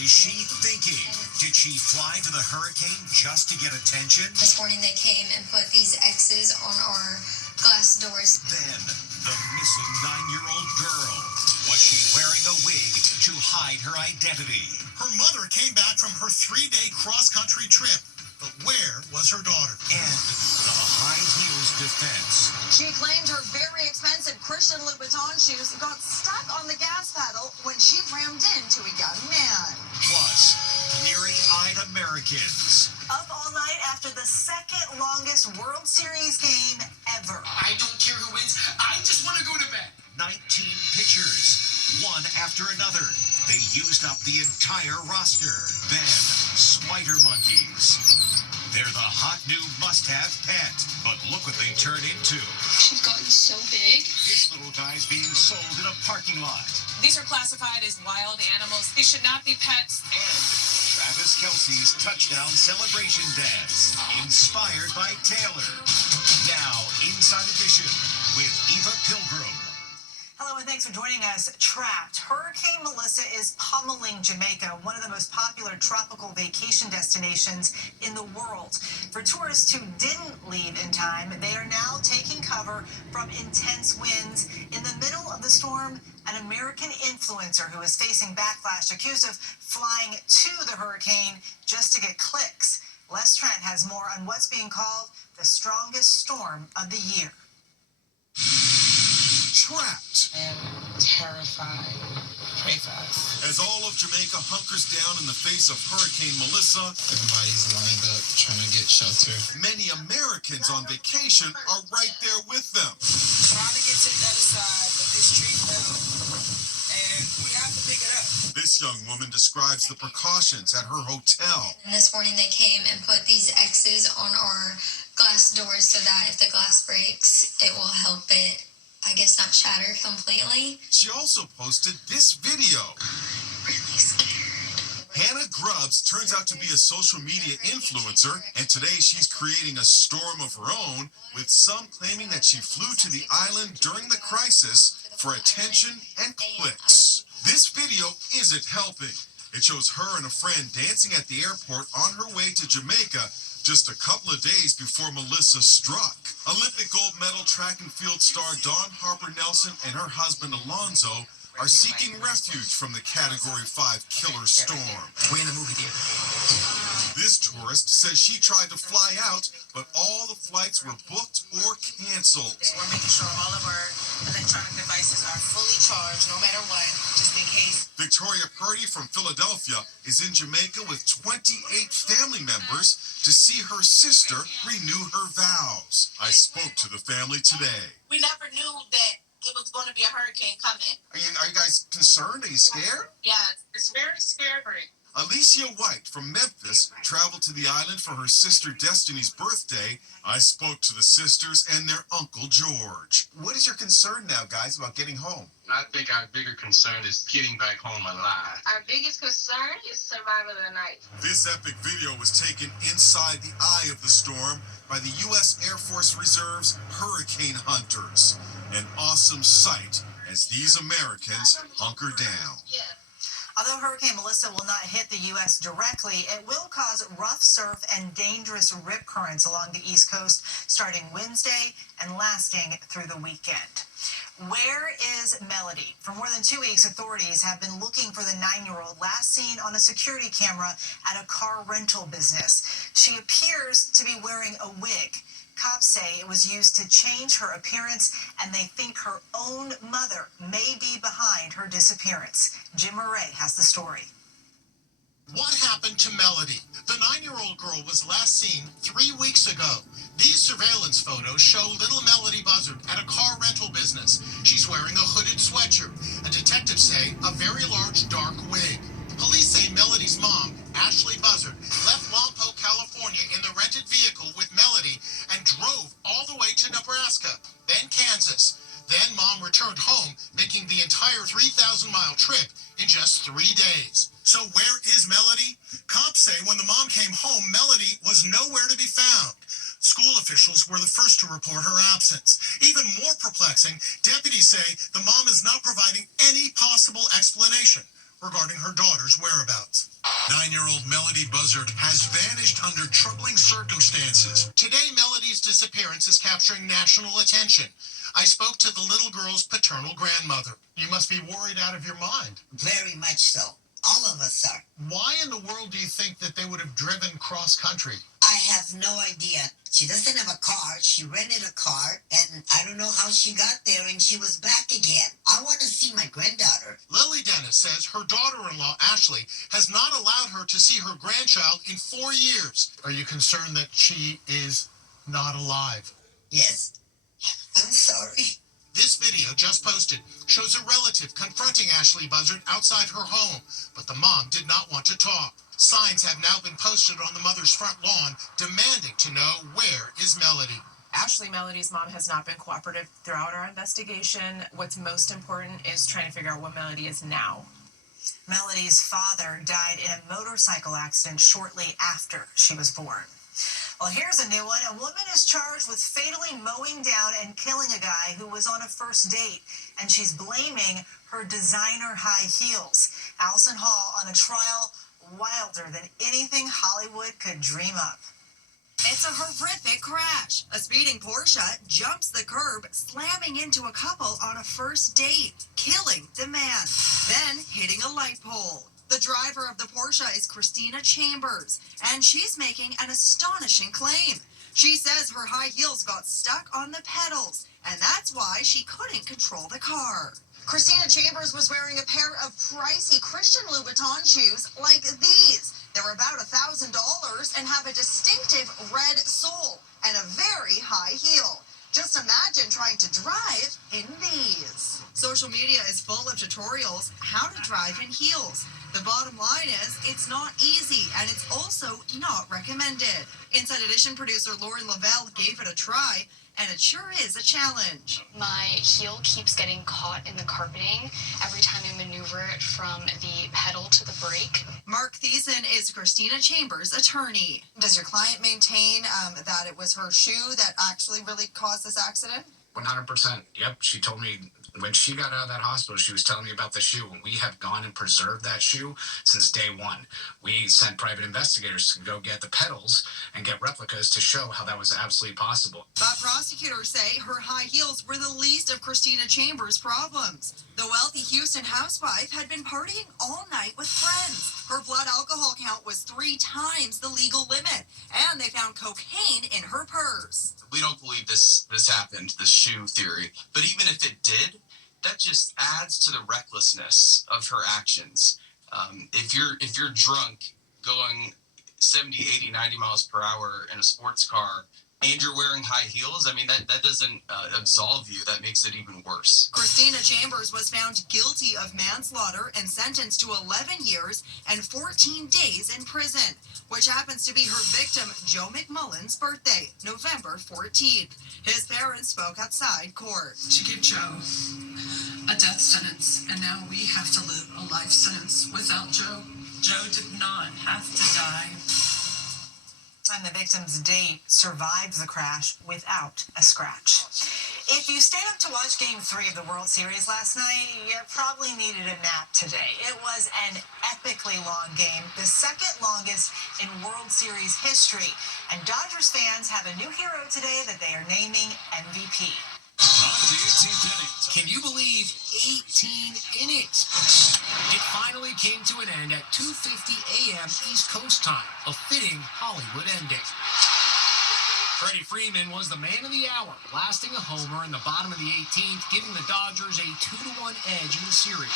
is she thinking? Did she fly to the hurricane just to get attention? This morning they came and put these X's on our glass doors. Then, the missing 9-year-old girl. Was she wearing a wig to hide her identity? Her mother came back from her 3-day cross-country trip. But where was her daughter? And the high heels defense. She claimed her very expensive Christian Louboutin shoes got stuck on the gas pedal when she rammed into a young man. Plus, bleary-eyed Americans. Up all night after the second longest World Series game ever. I don't care who wins. I just want to go to bed. 19 pitchers, one after another. They used up the entire roster. Then, spider monkeys. They're the hot new must-have pet. But look what they turn into. She's gotten so big. This little guy's being sold in a parking lot. These are classified as wild animals. They should not be pets. And Travis Kelce's touchdown celebration dance, inspired by Taylor. Now, Inside Edition with Eva Pilgrim. Hello and thanks for joining us. Trapped. Hurricane Melissa is pummeling Jamaica, one of the most popular tropical vacation destinations in the world. For tourists who didn't leave in time, they are now taking cover from intense winds. In the middle of the storm, an American influencer who is facing backlash, accused of flying to the hurricane just to get clicks. Les Trent has more on what's being called the strongest storm of the year. Trapped. I am terrified. Pray for us. As all of Jamaica hunkers down in the face of Hurricane Melissa, everybody's lined up trying to get shelter. Many Americans on vacation are right there with them. Trying to get to the other side, but this tree fell, and we have to pick it up. This young woman describes the precautions at her hotel. And this morning they came and put these X's on our glass doors so that if the glass breaks, it will help it, I guess, not shatter completely. She also posted this video. I'm really scared. Hannah Grubbs turns out to be a social media influencer, and today she's creating a storm of her own, with some claiming that she flew to the island during the crisis for attention and clicks. This video isn't helping. It shows her and a friend dancing at the airport on her way to Jamaica just a couple of days before Melissa struck. Olympic gold medal track and field star Dawn Harper Nelson and her husband Alonzo are seeking refuge from the Category 5 killer storm. We're in the movie theater. This tourist says she tried to fly out, but all the flights were booked or canceled. We're making sure all of our electronic devices are fully charged, no matter what, just in case. Victoria Purdy from Philadelphia is in Jamaica with 28 family members to see her sister renew her vows. I spoke to the family today. We never knew that it was going to be a hurricane coming. Are you guys concerned? Are you scared? Yeah, it's very scary. Alicia White from Memphis traveled to the island for her sister Destiny's birthday. I spoke to the sisters and their Uncle George. What is your concern now, guys, about getting home? I think our bigger concern is getting back home alive. Our biggest concern is survival of the night. This epic video was taken inside the eye of the storm by the U.S. Air Force Reserve's Hurricane Hunters. An awesome sight as these Americans hunker down. Yeah. Although Hurricane Melissa will not hit the U.S. directly, it will cause rough surf and dangerous rip currents along the East Coast starting Wednesday and lasting through the weekend. Where is Melody? For more than 2 weeks, authorities have been looking for the 9-year-old last seen on a security camera at a car rental business. She appears to be wearing a wig. Cops say it was used to change her appearance, and they think her own mother may be behind her disappearance. Jim Murray has the story. What happened to Melody? The 9-year-old girl was last seen 3 weeks ago. These surveillance photos show little Melody Buzzard at a car rental business. She's wearing a hooded sweatshirt, and detectives say a very large dark wig. Police say Melody's mom, Ashley Buzzard, left Lompoc, California in the rented vehicle with Melody and drove all the way to Nebraska, then Kansas. Then Mom returned home, making the entire 3,000-mile trip in just 3 days. So where is Melody? Cops say when the mom came home, Melody was nowhere to be found. School officials were the first to report her absence. Even more perplexing, deputies say the mom is not providing any possible explanation. regarding her daughter's whereabouts. 9-year-old Melody Buzzard has vanished under troubling circumstances. Today, Melody's disappearance is capturing national attention. I spoke to the little girl's paternal grandmother. You must be worried out of your mind. Very much so. All of us are. Why in the world do you think that they would have driven cross-country? I have no idea. She doesn't have a car. She rented a car, and I don't know how she got there, and she was back again. I want to see my granddaughter. Lily Dennis says her daughter-in-law, Ashley, has not allowed her to see her grandchild in 4 years. Are you concerned that she is not alive? Yes. I'm sorry. This video, just posted, shows a relative confronting Ashley Buzzard outside her home, but the mom did not want to talk. Signs have now been posted on the mother's front lawn demanding to know where is Melody. Ashley, Melody's mom, has not been cooperative throughout our investigation. What's most important is trying to figure out what Melody is now. Melody's father died in a motorcycle accident shortly after she was born. Well, here's a new one. A woman is charged with fatally mowing down and killing a guy who was on a first date, and she's blaming her designer high heels. Allison Hall on a trial wilder than anything Hollywood could dream up. It's a horrific crash. A speeding Porsche jumps the curb, slamming into a couple on a first date, killing the man, then hitting a light pole. The driver of the Porsche is Christina Chambers, and she's making an astonishing claim. She says her high heels got stuck on the pedals, and that's why she couldn't control the car. Christina Chambers was wearing a pair of pricey Christian Louboutin shoes like these. They're about $1,000 and have a distinctive red sole and a very high heel. Just imagine trying to drive in these. Social media is full of tutorials how to drive in heels. The bottom line is it's not easy, and it's also not recommended. Inside Edition producer Lauren Lavelle gave it a try, and it sure is a challenge. My heel keeps getting caught in the carpeting every time I maneuver it from the pedal to the brake. Mark Thiessen is Christina Chambers' attorney. Does your client maintain that it was her shoe that actually really caused this accident? 100%. Yep. She told me when she got out of that hospital, she was telling me about the shoe. And we have gone and preserved that shoe since day one. We sent private investigators to go get the pedals and get replicas to show how that was absolutely possible. But prosecutors say her high heels were the least of Christina Chambers' problems. The wealthy Houston housewife had been partying all night with friends. Her blood alcohol count was 3 times the legal limit, and they found cocaine in her purse. We don't believe this happened, this shoe theory. But even if it did, that just adds to the recklessness of her actions. If you're drunk going 70, 80, 90 miles per hour in a sports car and you're wearing high heels, I mean, that doesn't absolve you. That makes it even worse. Christina Chambers was found guilty of manslaughter and sentenced to 11 years and 14 days in prison, which happens to be her victim, Joe McMullen's birthday, November 14th. His parents spoke outside court. She gave Joe a death sentence, and now we have to live a life sentence without Joe. Joe did not have to die. And the victim's date survived the crash without a scratch. If you stayed up to watch Game 3 of the World Series last night, you probably needed a nap today. It was an epically long game, the second longest in World Series history. And Dodgers fans have a new hero today that they are naming MVP. On to the 18th inning. Can you believe 18 innings? It finally came to an end at 2:50 a.m. East Coast time, a fitting Hollywood ending. Freddie Freeman was the man of the hour, blasting a homer in the bottom of the 18th, giving the Dodgers a 2-1 edge in the series.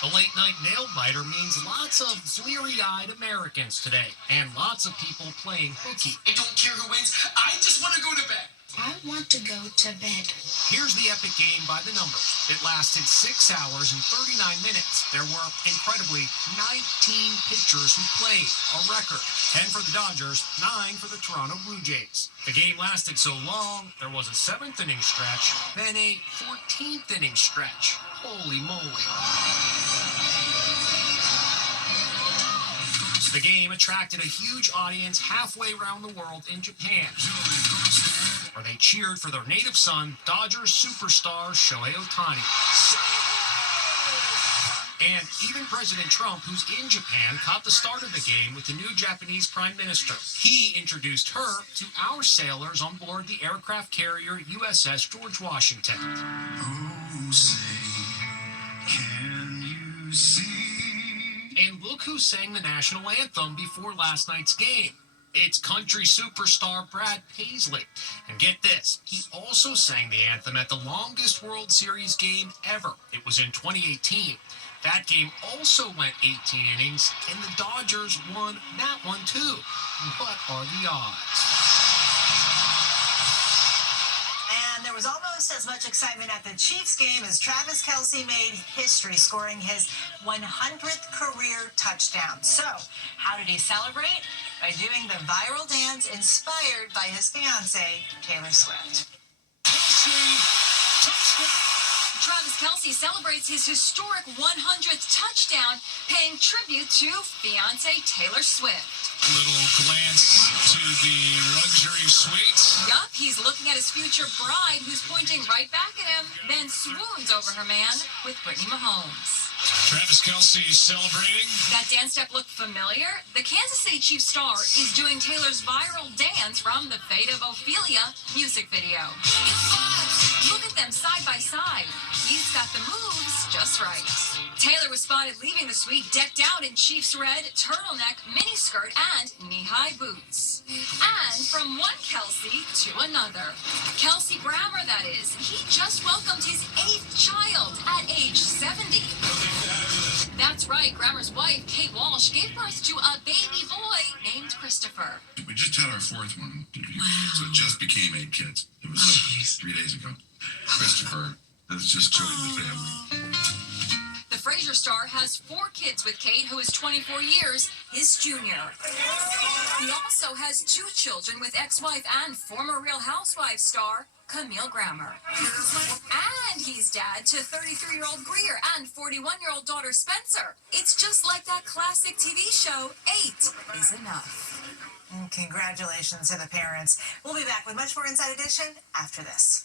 The late-night nail-biter means lots of bleary-eyed Americans today, and lots of people playing hooky. I don't care who wins. I just want to go to bed. I want to go to bed. Here's the epic game by the numbers. It lasted 6 hours and 39 minutes. There were, incredibly, 19 pitchers who played, a record. 10 for the Dodgers, 9 for the Toronto Blue Jays. The game lasted so long, there was a 7th inning stretch, then a 14th inning stretch. Holy moly. The game attracted a huge audience halfway around the world in Japan, where they cheered for their native son, Dodgers superstar Shohei Ohtani. And even President Trump, who's in Japan, caught the start of the game with the new Japanese Prime Minister. He introduced her to our sailors on board the aircraft carrier USS George Washington. Oh, say, can you see? And look who sang the national anthem before last night's game. It's country superstar Brad Paisley. And get this, he also sang the anthem at the longest World Series game ever. It was in 2018. That game also went 18 innings, and the Dodgers won that one too. What are the odds? And there was almost as much excitement at the Chiefs game as Travis Kelce made history, scoring his 100th career touchdown. So, how did he celebrate? By doing the viral dance inspired by his fiancée, Taylor Swift. Kelce, touchdown! Travis Kelce celebrates his historic 100th touchdown, paying tribute to fiancée Taylor Swift. A little glance to the luxury suite. Yup, he's looking at his future bride, who's pointing right back at him, then swoons over her man with Brittany Mahomes. Travis Kelce celebrating. That dance step looked familiar? The Kansas City Chiefs star is doing Taylor's viral dance from the Fate of Ophelia music video. Look at them side by side. He's got the moves just right. Taylor was spotted leaving the suite decked out in Chiefs red turtleneck, miniskirt, and knee-high boots. And from one Kelce to another. Kelsey Grammer, that is. He just welcomed his 8th child at age 70. That's right, Grammer's wife, Kate Walsh, gave birth to a baby boy named Christopher. We just had our 4th one. So it just became 8 kids. It was like 3 days ago. Christopher has just joined the family. The Frasier star has 4 kids with Kate, who is 24 years his junior. He also has 2 children with ex-wife and former Real Housewives star Camille Grammer. And he's dad to 33-year-old Greer and 41-year-old daughter Spencer. It's just like that classic TV show, 8 is Enough. Congratulations to the parents. We'll be back with much more Inside Edition after this.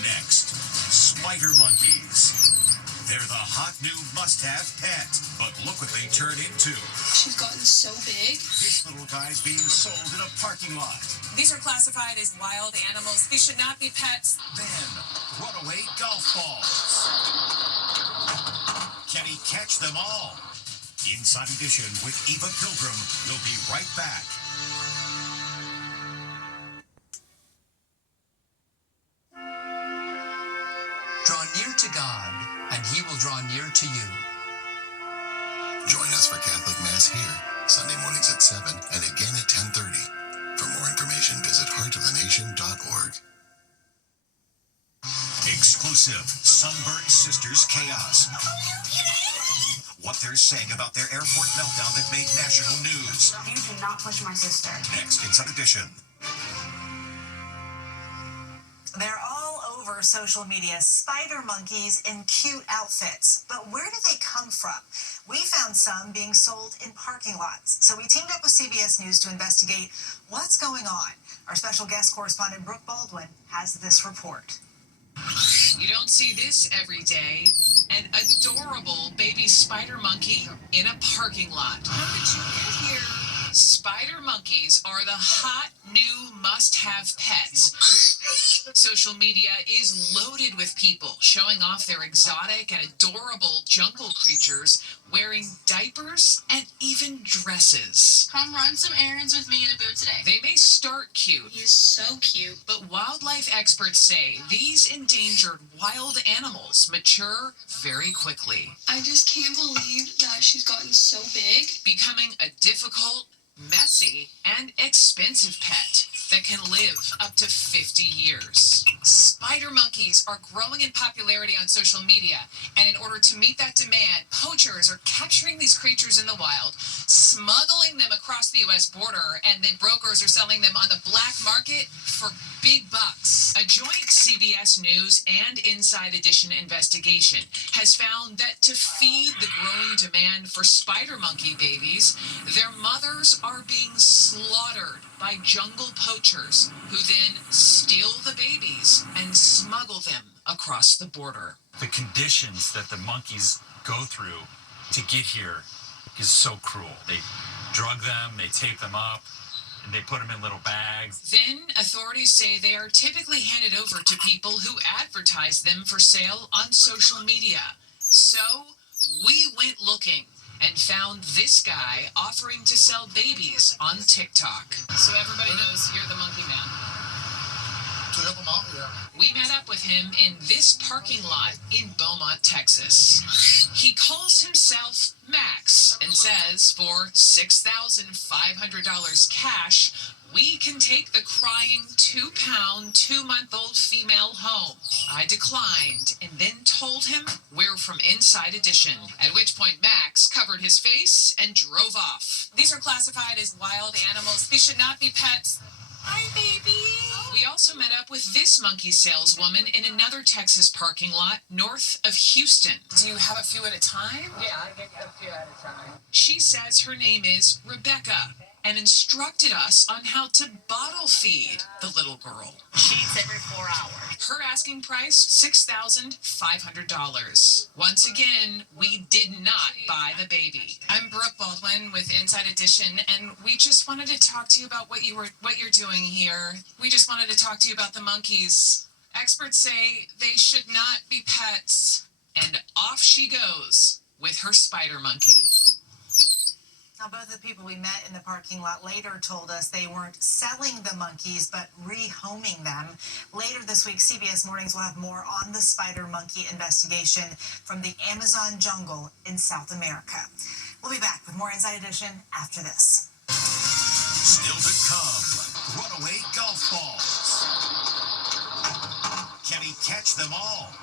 Next, spider monkeys. They're the hot new must-have pet, but look what they turn into. She's gotten so big. This little guy's being sold in a parking lot. These are classified as wild animals. They should not be pets. Then, runaway golf balls. Can he catch them all? Inside Edition with Eva Pilgrim. We'll be right back. Draw near to God, and he will draw near to you. Join us for Catholic Mass here, Sunday mornings at 7 and again at 10:30. For more information, visit heartofthenation.org. Exclusive Sunburned Sisters Chaos. What they're saying about their airport meltdown that made national news. You do not push my sister. Next, Inside Edition. They're all over social media, spider monkeys in cute outfits. But where do they come from? We found some being sold in parking lots. So we teamed up with CBS News to investigate what's going on. Our special guest correspondent, Brooke Baldwin, has this report. You don't see this every day. An adorable baby spider monkey in a parking lot. How did you get here? Spider monkeys are the hot new must-have pets. Social media is loaded with people showing off their exotic and adorable jungle creatures wearing diapers and even dresses. Come run some errands with me in a boot today. They may start cute. He's so cute. But wildlife experts say these endangered wild animals mature very quickly. I just can't believe that she's gotten so big. Becoming a difficult, messy, and expensive pet that can live up to 50 years. Spider monkeys are growing in popularity on social media, and in order to meet that demand, poachers are capturing these creatures in the wild, smuggling them across the U.S. border, and then brokers are selling them on the black market for big bucks. A joint CBS News and Inside Edition investigation has found that to feed the growing demand for spider monkey babies, their mothers are being slaughtered by jungle poachers who then steal the babies and smuggle them across the border. The conditions that the monkeys go through to get here is so cruel. They drug them, they tape them up, and they put them in little bags. Then, authorities say they are typically handed over to people who advertise them for sale on social media. So, we went looking and found this guy offering to sell babies on TikTok. So everybody knows you're the monkey man. To help them out, yeah. We met up with him in this parking lot in Beaumont, Texas. He calls himself Max and says for $6,500 cash, we can take the crying 2-pound, 2-month-old female home. I declined and then told him we're from Inside Edition, at which point Max covered his face and drove off. These are classified as wild animals. These should not be pets. Hi, baby. We also met up with this monkey saleswoman in another Texas parking lot north of Houston. Do you have a few at a time? Yeah, I get a few at a time. She says her name is Rebecca and instructed us on how to bottle feed the little girl. She eats every 4 hours. Her asking price, $6,500. Once again, we did not buy the baby. I'm Brooke Baldwin with Inside Edition, and we just wanted to talk to you about what you're doing here. We just wanted to talk to you about the monkeys. Experts say they should not be pets. And off she goes with her spider monkey. Now, both of the people we met in the parking lot later told us they weren't selling the monkeys, but rehoming them. Later this week, CBS Mornings will have more on the spider monkey investigation from the Amazon jungle in South America. We'll be back with more Inside Edition after this. Still to come, runaway golf balls. Can he catch them all?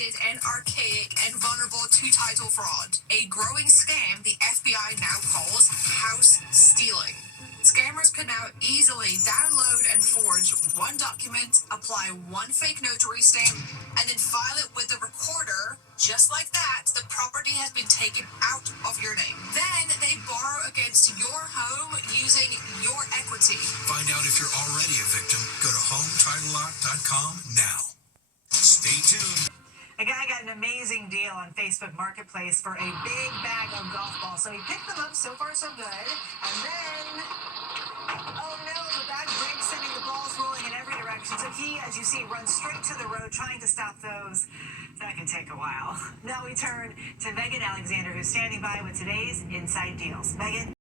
Is an archaic and vulnerable to title fraud, a growing scam the FBI now calls house stealing. Scammers can now easily download and forge one document, apply one fake notary stamp, and then file it with the recorder. Just like that, the property has been taken out of your name. Then they borrow against your home using your equity. Find out if you're already a victim. Go to HomeTitleLock.com now. Stay tuned. A guy got an amazing deal on Facebook Marketplace for a big bag of golf balls. So he picked them up, so far so good. And then, oh no, the bag breaks, sending the balls rolling in every direction. So he, as you see, runs straight to the road trying to stop those. That can take a while. Now we turn to Megan Alexander, who's standing by with today's Inside Deals. Megan?